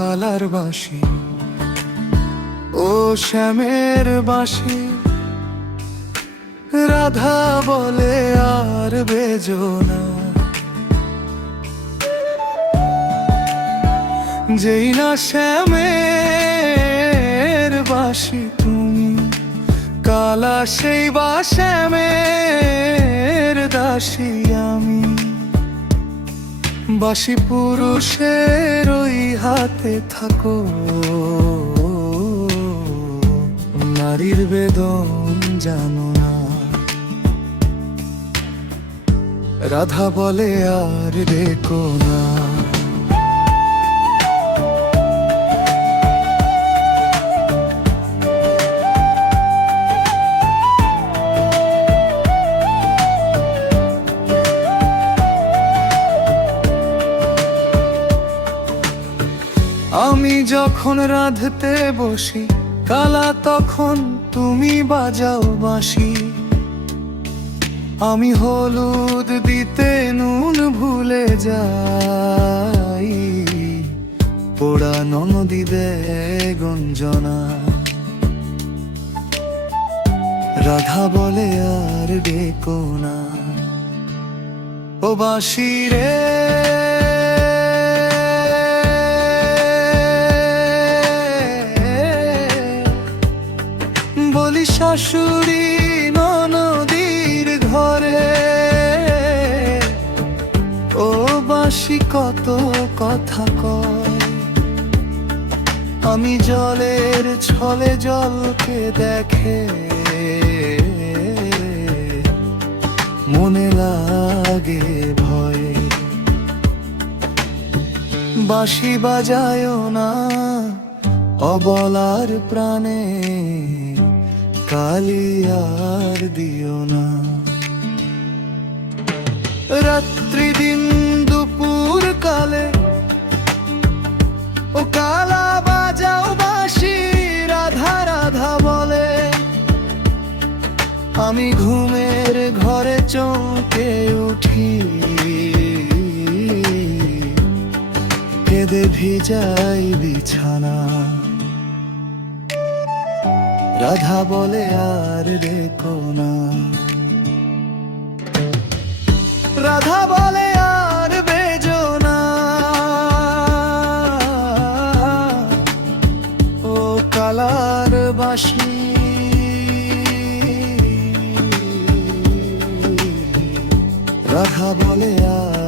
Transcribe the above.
Colour বাঁশি ও শ্যামের বাঁশি। রাধা বলে আর বেজো না, যেই না শ্যামের বাঁশি তুমি, কালা সেই বা শ্যামের দাসী আমি। বাঁশি পুরুষের ওই হাতে থাকো, নারীর বেদন জানো না। রাধা বলে আর রেখো না। আমি যখন রাধতে বসি কালা, তখন তুমি বাজাও বাঁশি। আমি হলুদ দিতে নুন ভুলে যাই, পোড়া ননদি দেয় গঞ্জনা। রাধা বলে আর ডেকো না, ও বাঁশি রে বলি শাশুড়ি ননদির ঘরে। ও বাঁশি কত কথা কয়, আমি জলের ছলে জলকে দেখে মনে লাগে ভয়। বাঁশি বাজায় না অবলার প্রাণে, কালিয়ার দিও না। রাত্রি দিন দুপুর কালে ও কালা বাজাও বাঁশি, রাধা রাধা বলে। আমি ঘুমের ঘরে চমকে উঠি, কেঁদে ভিজাই বিছানা। রাধা বলে আর রেখো না, রাধা বলে আর বেজো না। ও কালার বাঁশি রাধা বলে আর